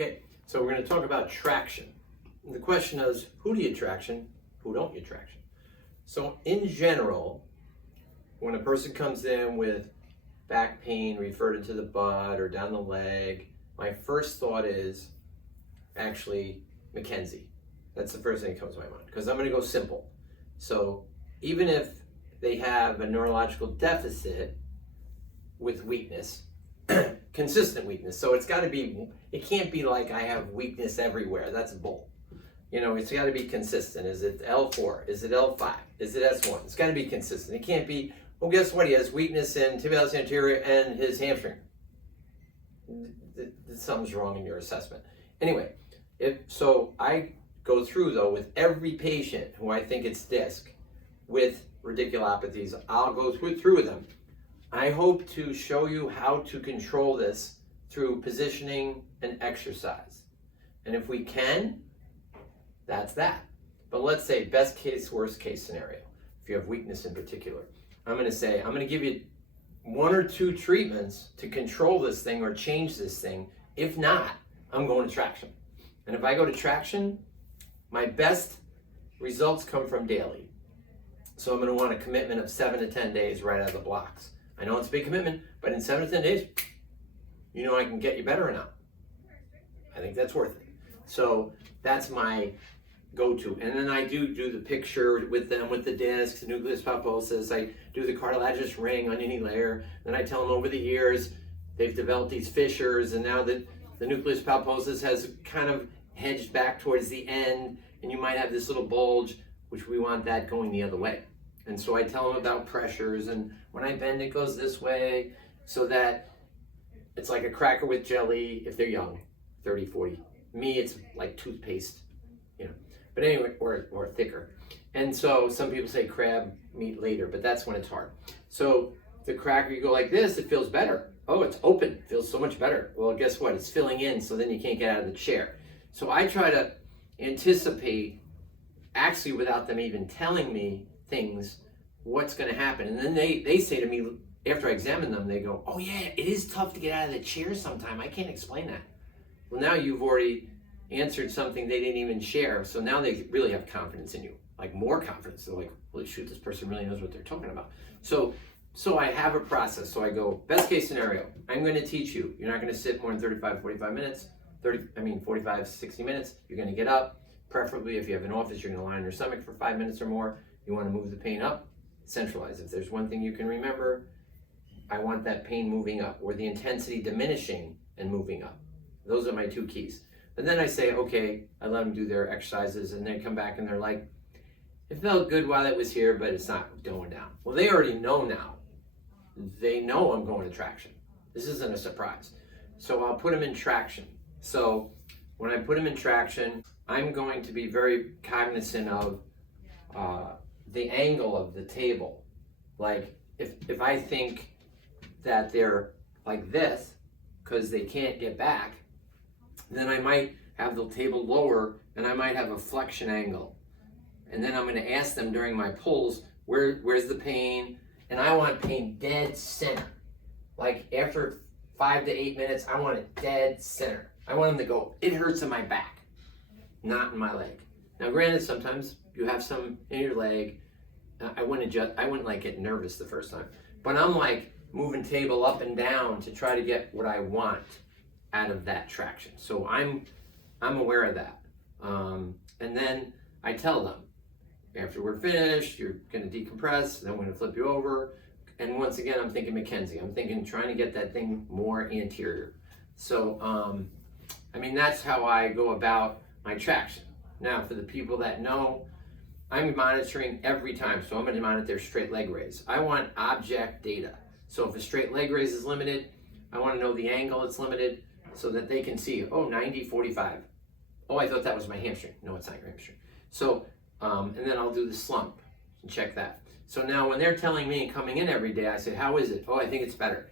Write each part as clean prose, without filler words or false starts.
Okay, so we're going to talk about traction. The question is, who do you traction, who don't you traction? So in general, when a person comes in with back pain referred into the butt or down the leg, my first thought is actually Mackenzie. That's the first thing that comes to my mind, because I'm going to go simple. So even if they have a neurological deficit with weakness, consistent weakness, so it's got to be, it can't be like I have weakness everywhere. That's bull. You know, it's got to be consistent. Is it L4? Is it L5? Is it S1? It's got to be consistent. It can't be, well, guess what? He has weakness in tibialis anterior and his hamstring. Something's wrong in your assessment. Anyway, so I go through, though, with every patient who I think it's disc with radiculopathies. I'll go through with them. I hope to show you how to control this through positioning and exercise. And if we can, that's that. But let's say best case, worst case scenario, if you have weakness in particular. I'm going to give you 1 or 2 treatments to control this thing or change this thing. If not, I'm going to traction. And if I go to traction, my best results come from daily. So I'm going to want a commitment of 7 to 10 days right out of the blocks. I know it's a big commitment, but in 7 to 10 days, you know I can get you better or not. I think that's worth it. So that's my go-to. And then I do the picture with them with the discs, the nucleus pulposus. I do the cartilaginous ring on any layer. Then I tell them over the years, they've developed these fissures, and now that the nucleus pulposus has kind of hedged back towards the end, and you might have this little bulge, which we want that going the other way. And so I tell them about pressures, and when I bend, it goes this way, so that it's like a cracker with jelly if they're young, 30, 40. Me, it's like toothpaste, you know. But anyway, or thicker. And so some people say crab meat later, but that's when it's hard. So the cracker, you go like this, it feels better. Oh, it's open, it feels so much better. Well, guess what? It's filling in, so then you can't get out of the chair. So I try to anticipate, actually without them even telling me things, what's going to happen. And then they say to me, after I examine them, they go, oh yeah, it is tough to get out of the chair sometime. I can't explain that. Well, now you've already answered something they didn't even share, so now they really have confidence in you, like more confidence. They're like, holy shoot, this person really knows what they're talking about. So I have a process. So I go, best case scenario, I'm going to teach you. You're not going to sit more than 35, 45 minutes, 45, 60 minutes. You're going to get up. Preferably, if you have an office, you're going to lie on your stomach for 5 minutes or more. You want to move the pain up, centralize. If there's one thing you can remember, I want that pain moving up, or the intensity diminishing and moving up. Those are my 2 keys. And then I say, okay, I let them do their exercises, and they come back and they're like, it felt good while it was here, but it's not going down. Well, they already know now. They know I'm going to traction. This isn't a surprise. So I'll put them in traction. So when I put them in traction, I'm going to be very cognizant of the angle of the table. Like if I think that they're like this because they can't get back, then I might have the table lower and I might have a flexion angle. And then I'm going to ask them during my pulls, where's the pain? And I want pain dead center. Like after 5 to 8 minutes, I want it dead center. I want them to go, it hurts in my back, not in my leg. Now granted, sometimes you have some in your leg. I wouldn't like get nervous the first time, but I'm like moving table up and down to try to get what I want out of that traction. So I'm aware of that. And then I tell them, after we're finished, you're going to decompress, then we're going to flip you over. And once again, I'm thinking Mackenzie. I'm thinking trying to get that thing more anterior. So, that's how I go about my traction. Now, for the people that know, I'm monitoring every time. So I'm going to monitor their straight leg raise. I want object data. So if a straight leg raise is limited, I want to know the angle it's limited so that they can see, oh, 90, 45. Oh, I thought that was my hamstring. No, it's not your hamstring. So, and then I'll do the slump and check that. So now when they're telling me coming in every day, I say, how is it? Oh, I think it's better.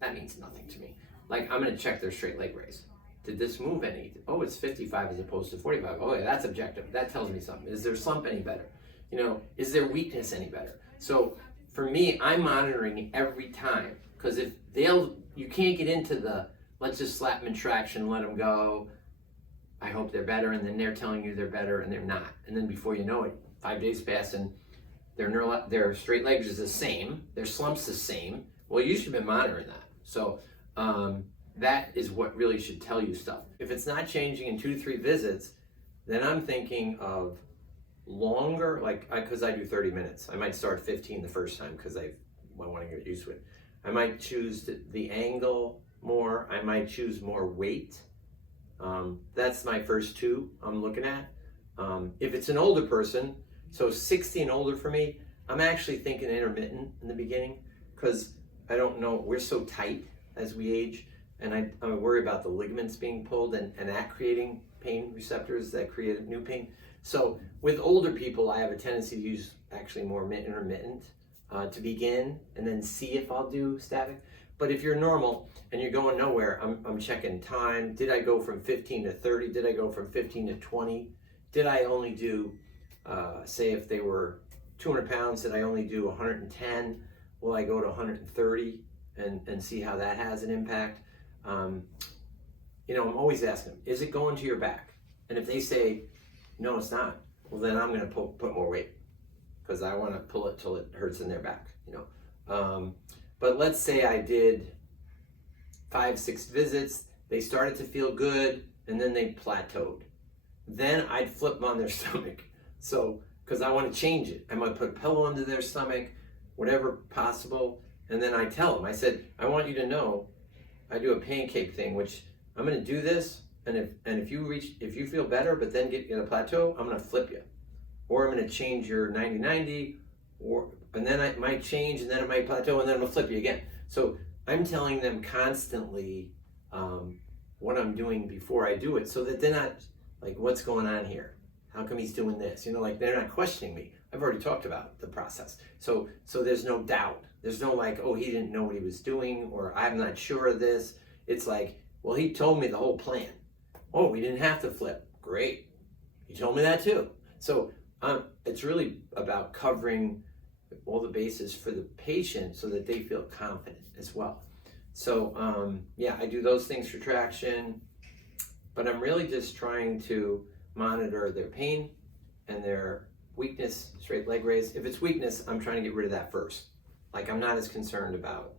That means nothing to me. Like, I'm going to check their straight leg raise. Did this move any? Oh, it's 55 as opposed to 45. Oh, yeah, that's objective. That tells me something. Is their slump any better? You know, is their weakness any better? So for me, I'm monitoring every time, because if you can't get into the let's just slap them in traction, let them go. I hope they're better, and then they're telling you they're better, and they're not. And then before you know it, 5 days pass, and their straight legs is the same, their slump's the same. Well, you should have been monitoring that. So that is what really should tell you stuff. If it's not changing in 2 to 3 visits, then I'm thinking of longer, because I do 30 minutes. I might start 15 the first time because I want to get used to it. I might choose the angle more. I might choose more weight. That's my first 2 I'm looking at. If it's an older person, so 60 and older for me, I'm actually thinking intermittent in the beginning, because I don't know, we're so tight as we age, and I worry about the ligaments being pulled and that creating pain receptors that create new pain. So with older people, I have a tendency to use actually more intermittent to begin, and then see if I'll do static. But if you're normal and you're going nowhere, I'm checking time. Did I go from 15 to 30? Did I go from 15 to 20? Did I only do, say if they were 200 pounds, did I only do 110? Will I go to 130 and see how that has an impact? You know, I'm always asking them, is it going to your back? And if they say, no, it's not, well, then I'm going to put more weight, because I want to pull it till it hurts in their back, you know. But let's say I did 5, 6 visits, they started to feel good, and then they plateaued. Then I'd flip them on their stomach. So, because I want to change it. I might put a pillow under their stomach, whatever possible, and then I tell them, I said, I want you to know, I do a pancake thing, which I'm going to do this, and if you feel better, but then get in a plateau, I'm going to flip you. Or I'm going to change your 90-90, and then I might change, and then it might plateau, and then I'm going to flip you again. So I'm telling them constantly what I'm doing before I do it, so that they're not like, what's going on here? How come he's doing this? You know, like, they're not questioning me. I've already talked about the process. So there's no doubt. There's no like, oh, he didn't know what he was doing, or I'm not sure of this. It's like, well, he told me the whole plan. Oh, we didn't have to flip. Great. He told me that too. So it's really about covering all the bases for the patient so that they feel confident as well. So yeah, I do those things for traction, but I'm really just trying to monitor their pain and their weakness, straight leg raise. If it's weakness, I'm trying to get rid of that first. Like, I'm not as concerned about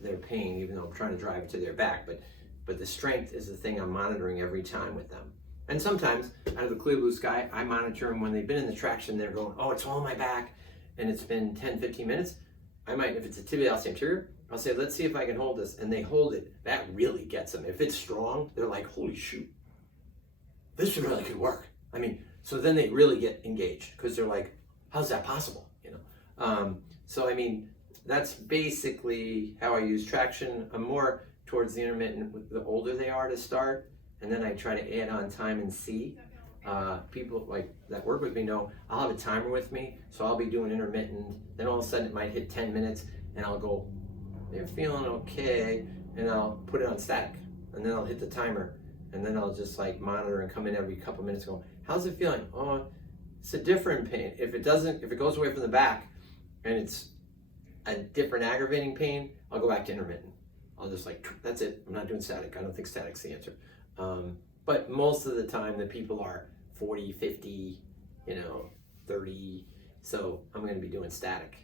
their pain, even though I'm trying to drive it to their back, but the strength is the thing I'm monitoring every time with them. And sometimes, out of the clear blue sky, I monitor them when they've been in the traction, they're going, oh, it's all in my back, and it's been 10, 15 minutes. I might, if it's a tibialis anterior, I'll say, let's see if I can hold this, and they hold it. That really gets them. If it's strong, they're like, holy shoot, this really could work. I mean, so then they really get engaged, because they're like, how's that possible? You know. So I mean, that's basically how I use traction. I'm more towards the intermittent the older they are to start, and then I try to add on time and see. People like that work with me know I'll have a timer with me, so I'll be doing intermittent. Then all of a sudden it might hit 10 minutes, and I'll go, they're feeling okay, and I'll put it on static, and then I'll hit the timer, and then I'll just like monitor and come in every couple minutes going, how's it feeling? Oh, it's a different pain. If it goes away from the back and it's a different aggravating pain, I'll go back to intermittent. I'll just like, that's it. I'm not doing static. I don't think static's the answer. But most of the time the people are 40, 50, 30. So I'm going to be doing static.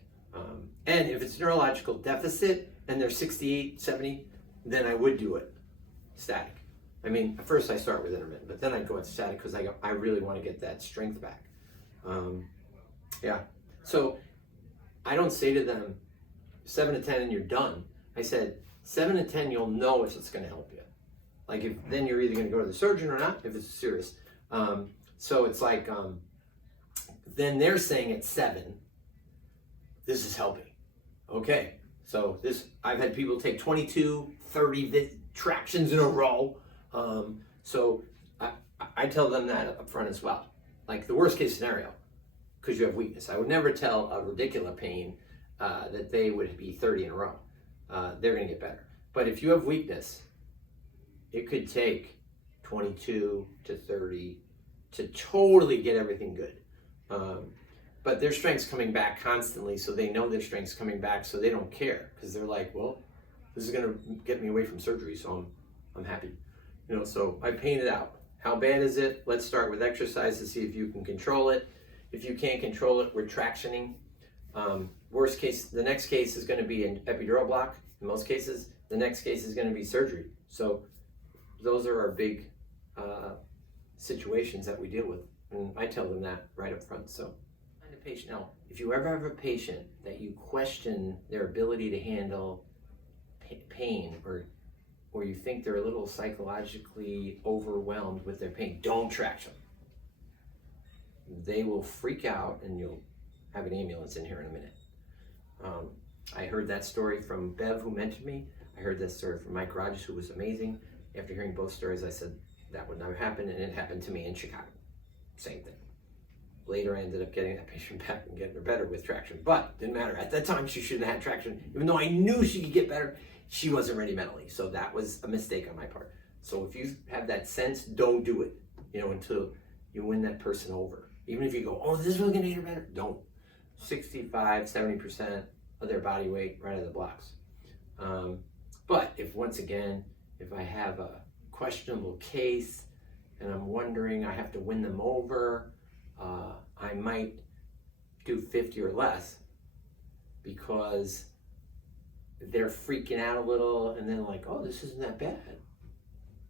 And if it's neurological deficit and they're 68, 70, then I would do it static. I mean, at first I start with intermittent, but then I go into static because I really want to get that strength back. Yeah. So I don't say to them 7 to 10 and you're done. I said 7 to 10, you'll know if it's going to help you. Like, then you're either going to go to the surgeon or not if it's serious. So it's like, then they're saying at 7, this is helping. Okay. So I've had people take 22, 30 tractions in a row. So I tell them that up front as well. Like, the worst case scenario, because you have weakness. I would never tell a radicular pain that they would be 30 in a row. They're going to get better. But if you have weakness, it could take 22 to 30 to totally get everything good. But their strength's coming back constantly, so they know their strength's coming back, so they don't care, because they're like, well, This is gonna get me away from surgery, so I'm happy. You know, so I painted out. How bad is it? Let's start with exercise to see if you can control it. If you can't control it, we're tractioning. Worst case, the next case is gonna be an epidural block. In most cases, the next case is gonna be surgery. So those are our big situations that we deal with. And I tell them that right up front. So, find a patient. Now, if you ever have a patient that you question their ability to handle pain, or you think they're a little psychologically overwhelmed with their pain, don't traction. They will freak out, and you'll have an ambulance in here in a minute. I heard that story from Bev, who mentored me. I heard that story from Mike Rogers, who was amazing. After hearing both stories, I said that would never happen, and it happened to me in Chicago. Same thing. Later, I ended up getting that patient back and getting her better with traction, but didn't matter. At that time, she shouldn't have had traction. Even though I knew she could get better, she wasn't ready mentally. So that was a mistake on my part. So if you have that sense, don't do it, you know, until you win that person over. Even if you go, oh, this is really gonna get her better, don't. 65, 70% of their body weight right out of the blocks. But if once again, if I have a questionable case and I'm wondering, I have to win them over, I might do 50 or less because they're freaking out a little and then like, oh, this isn't that bad.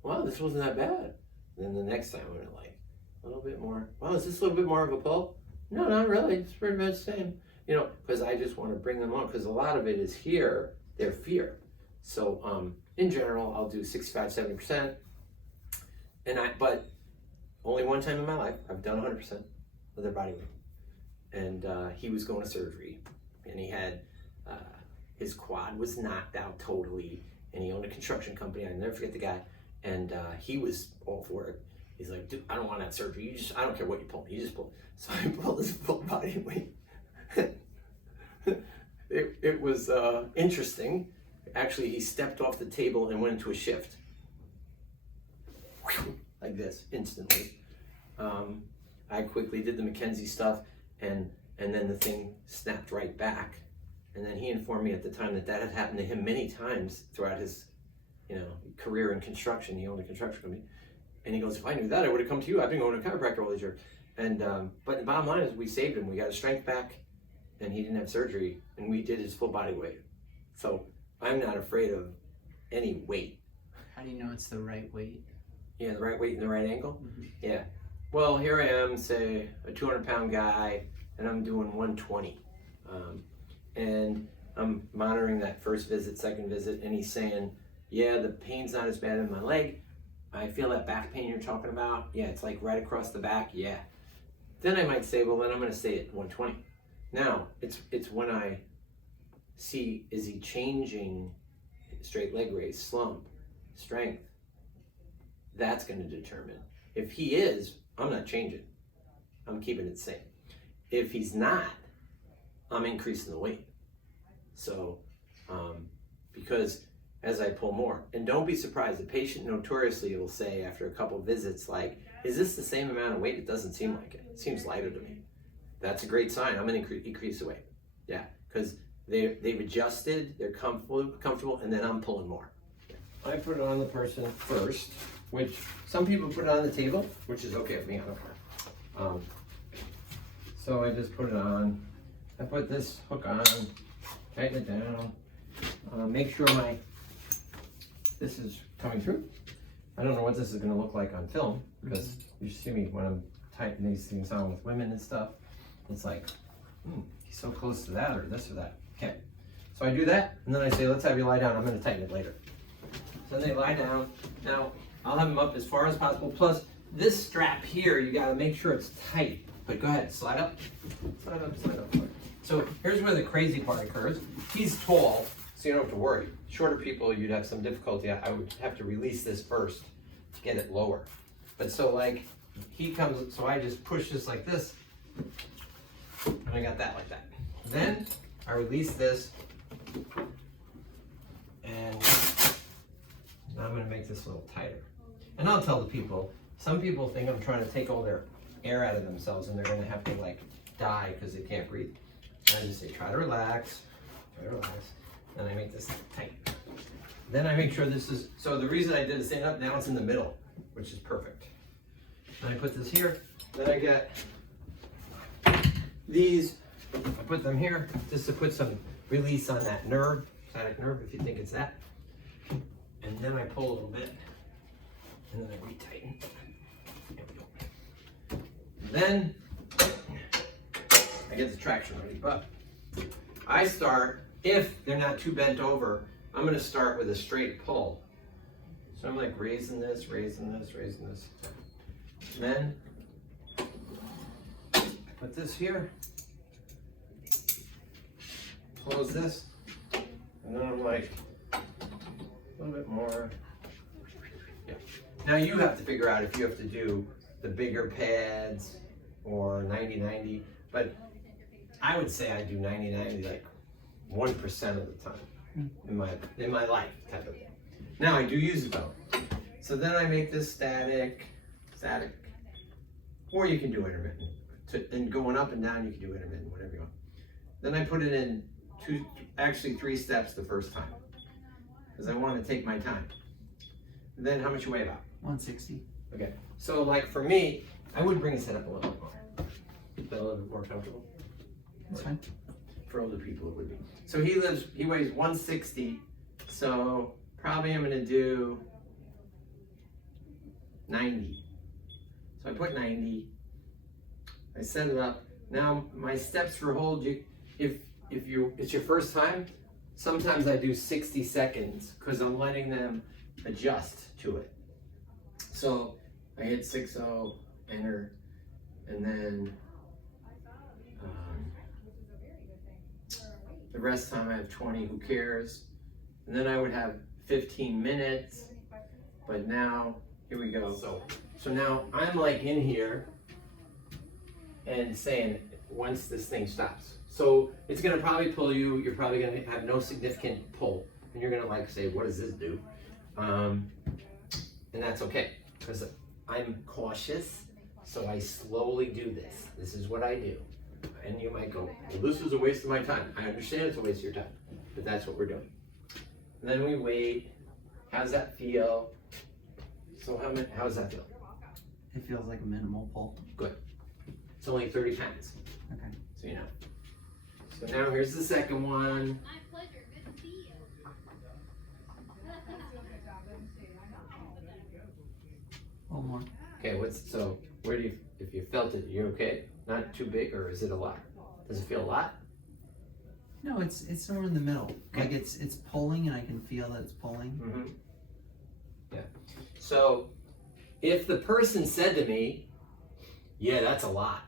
Wow, this wasn't that bad. And then the next time I'm like, a little bit more. Wow, is this a little bit more of a pull? No, not really. It's pretty much the same. You know, because I just want to bring them on because a lot of it is here, their fear. So in general, I'll do 65, 70%. But only one time in my life, I've done 100% of their body weight. And he was going to surgery, and he had, his quad was knocked out totally, and he owned a construction company. I'll never forget the guy. And he was all for it. He's like, dude, I don't want that surgery. I don't care what you pull. You just pull. So I pulled his full body weight. It was interesting. Actually, he stepped off the table and went into a shift. Like this, instantly. I quickly did the McKenzie stuff, and then the thing snapped right back. And then he informed me at the time that had happened to him many times throughout his, you know, career in construction. He owned a construction company. And he goes, if I knew that, I would have come to you. I've been going to a chiropractor all these years. And but the bottom line is we saved him. We got his strength back, and he didn't have surgery, and we did his full body weight. So I'm not afraid of any weight. How do you know it's the right weight? Yeah, the right weight and the right angle? Mm-hmm. Yeah. Well, here I am, say, a 200-pound guy, and I'm doing 120. And I'm monitoring that first visit, second visit, and he's saying, yeah, the pain's not as bad in my leg. I feel that back pain you're talking about. Yeah, it's like right across the back. Yeah. Then I might say, well, then I'm going to stay at 120. Now, it's when I see, is he changing straight leg raise, slump, strength? That's going to determine. If he is, I'm not changing. I'm keeping it the same. If he's not, I'm increasing the weight. So, because as I pull more, and don't be surprised, the patient notoriously will say after a couple visits, like, is this the same amount of weight? It doesn't seem like it. It seems lighter to me. That's a great sign. I'm going to increase the weight. Yeah, because they've adjusted, they're comfortable, and then I'm pulling more. I put it on the person first, which some people put it on the table, which is okay with me. I don't care. So I just put it on. I put this hook on, tighten it down, make sure this is coming through. I don't know what this is going to look like on film, because you see me when I'm tightening these things on with women and stuff. It's like, he's so close to that or this or that. Okay, so I do that, and then I say, let's have you lie down. I'm going to tighten it later. So then they lie down. Now, I'll have them up as far as possible. Plus, this strap here, you got to make sure it's tight. But go ahead, slide up. Slide up, slide up. So here's where the crazy part occurs. He's tall, so you don't have to worry. Shorter people, you'd have some difficulty. I would have to release this first to get it lower. But so like, he comes, so I just push this like this, and I got that like that. Then I release this, and now I'm gonna make this a little tighter. And I'll tell the people, some people think I'm trying to take all their air out of themselves and they're gonna have to like die because they can't breathe. And I just say, try to relax, and I make this tight. Then I make sure this is, so the reason I did the stand up, now it's in the middle, which is perfect. Then I put this here, then I get these, I put them here just to put some release on that nerve, sciatic nerve, if you think it's that. And then I pull a little bit, and then I retighten. There we go. Then I get the traction ready, but I start, if they're not too bent over, I'm going to start with a straight pull. So I'm like raising this, raising this, raising this. Then I put this here, close this, and then I'm like a little bit more. Yeah. Now you have to figure out if you have to do the bigger pads or 90-90, but I would say I do 90-90 like 1% of the time in my life type of thing. Now I do use it though. So then I make this static, or you can do intermittent. And going up and down, you can do intermittent, whatever you want. Then I put it in actually 3 steps the first time, because I want to take my time. And then how much you weigh about? 160. Okay, so like for me, I would bring his head up a little bit more. Is that a little bit more comfortable? That's fine. For older people, it would be. So he weighs 160, so probably I'm gonna do 90. So I put 90, I set it up. Now my steps for hold, if it's your first time, sometimes I do 60 seconds because I'm letting them adjust to it. So I hit 6-0, enter, and then the rest of the time I have 20, who cares? And then I would have 15 minutes, but now, here we go. So now I'm like in here and saying, once this thing stops. So it's gonna probably pull you, you're probably gonna have no significant pull, and you're gonna like say, what does this do? And that's okay, because I'm cautious, so I slowly do this. This is what I do. And you might go, well, this is a waste of my time. I understand it's a waste of your time, but that's what we're doing. And then we wait. How's that feel? So how does that feel? It feels like a minimal pull. Good. It's only 30 pounds. Okay. So you know. So now here's the second one. My pleasure. Good to see you. A little more. Okay, where do you, if you felt it, you're okay? Not too big, or is it a lot? Does it feel a lot? No, it's somewhere in the middle. Okay. Like it's pulling, and I can feel that it's pulling. Mm-hmm. Yeah. So if the person said to me, yeah, that's a lot,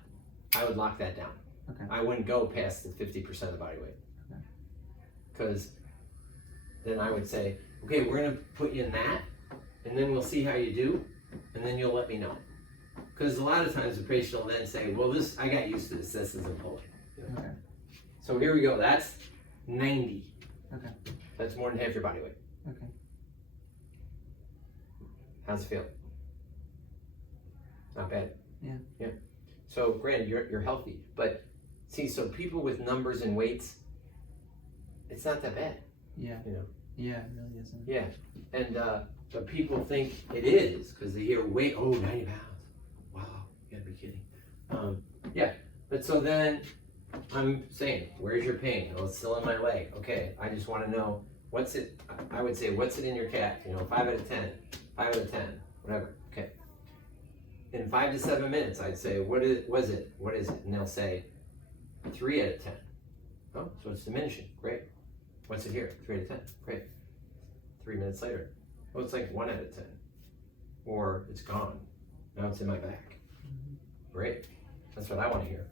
I would lock that down. Okay. I wouldn't go past the 50% of body weight. Okay. Because then I would say, okay, we're gonna put you in that, and then we'll see how you do, and then you'll let me know. Because a lot of times the patient will then say, well, I got used to this isn't pulling. Okay. So here we go, that's 90. Okay. That's more than half your body weight. Okay. How's it feel? Not bad. Yeah. Yeah. So granted, you're healthy, but see, so people with numbers and weights, it's not that bad. Yeah. You know. Yeah, it really isn't. Yeah. And but people think it is because they hear weight. Oh, 90 pounds. Wow, you gotta be kidding. Yeah. But so then I'm saying, where's your pain? Well, it's still in my leg. Okay. I just want to know what's it. I would say, what's it in your calf? 5 out of 10, 5 out of 10, whatever. Okay. In 5 to 7 minutes, I'd say, what is it? And they'll say, 3 out of 10. Oh, so it's diminishing. Great. What's it here? 3 out of 10. Great. 3 minutes later, well, it's like 1 out of 10. Or it's gone. Now it's in my back. Great. That's what I want to hear.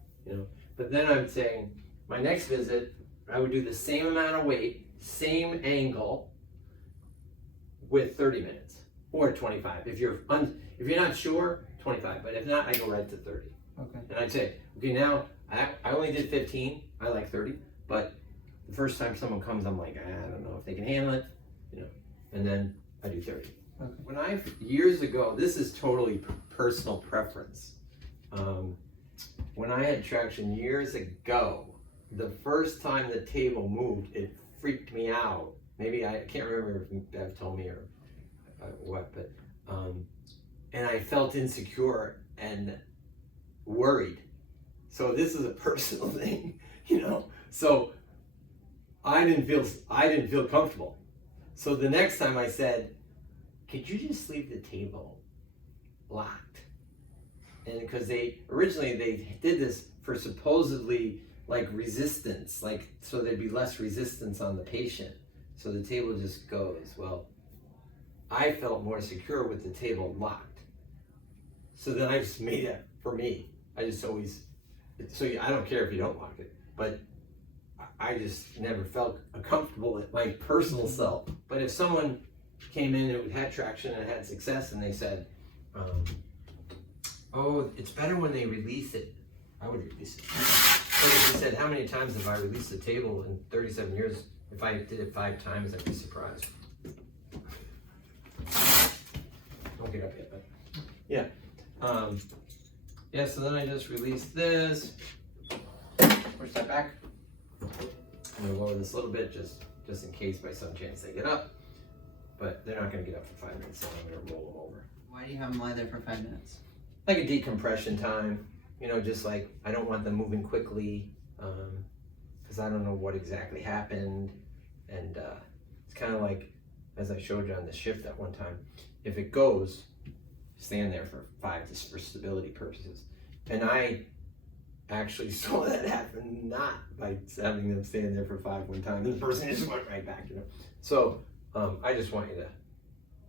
But then I'm saying, my next visit, I would do the same amount of weight, same angle, with 30 minutes or 25. If you're not sure, 25. But if not, I go right to 30. Okay. And I'd say, okay, now I only did 15. I like 30. But the first time someone comes, I'm like, I don't know if they can handle it, and then I do 30. Okay. Years ago, this is totally personal preference. When I had traction years ago, the first time the table moved, it freaked me out maybe I can't remember if Bev told me or what, but and I felt insecure and worried. So this is a personal thing, you know. So I didn't feel comfortable. So the next time I said, "Could you just leave the table locked?" And because they did this for supposedly like resistance, like so there'd be less resistance on the patient. So the table just goes. Well, I felt more secure with the table locked. So then I just made it for me. I just always, so I don't care if you don't lock it, but I just never felt comfortable at my personal self. But if someone came in and had traction and had success and they said, oh, it's better when they release it, I would release it. But if you said, how many times have I released the table in 37 years? If I did it 5 times, I'd be surprised. Don't get up yet, but yeah. Yeah, so then I just released this. Push that back. I'm gonna lower this a little bit just in case by some chance they get up. But they're not gonna get up for 5 minutes, so I'm gonna roll them over. Why do you have them lie there for 5 minutes? Like a decompression time, you know, just like I don't want them moving quickly because I don't know what exactly happened. And it's kind of like, as I showed you on the shift at one time, if it goes, stand there for 5 just for stability purposes. And I actually saw that happen not by having them stand there for 5 one time. The person just went right back, you know. So I just want you to,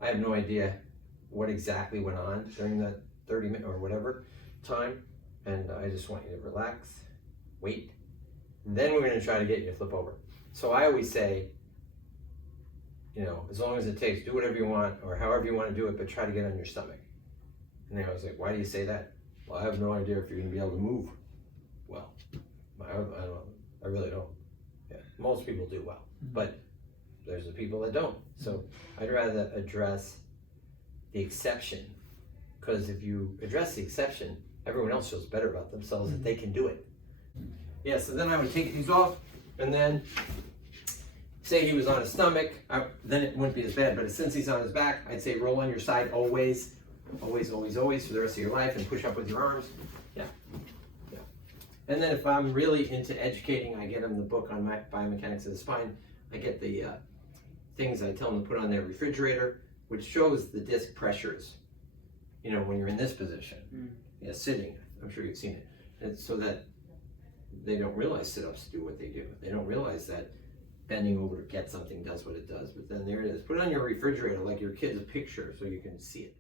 I have no idea what exactly went on during that 30-minute or whatever time. And I just want you to relax, wait. And then we're gonna try to get you to flip over. So I always say, you know, as long as it takes, do whatever you want or however you want to do it, but try to get on your stomach. And then I was like, why do you say that? Well, I have no idea if you're gonna be able to move well. I really don't. Yeah, most people do well, but there's the people that don't. So I'd rather address the exception, because if you address the exception, everyone else feels better about themselves that they can do it. Yeah, so then I would take these off, and then say he was on his stomach, then it wouldn't be as bad, but since he's on his back, I'd say roll on your side always, always, always, always for the rest of your life, and push up with your arms. Yeah. And then if I'm really into educating, I get them the book on biomechanics of the spine. I get the things I tell them to put on their refrigerator, which shows the disc pressures, you know, when you're in this position, yeah, sitting. I'm sure you've seen it. And so that they don't realize sit-ups do what they do. They don't realize that bending over to get something does what it does. But then there it is. Put it on your refrigerator like your kid's picture so you can see it.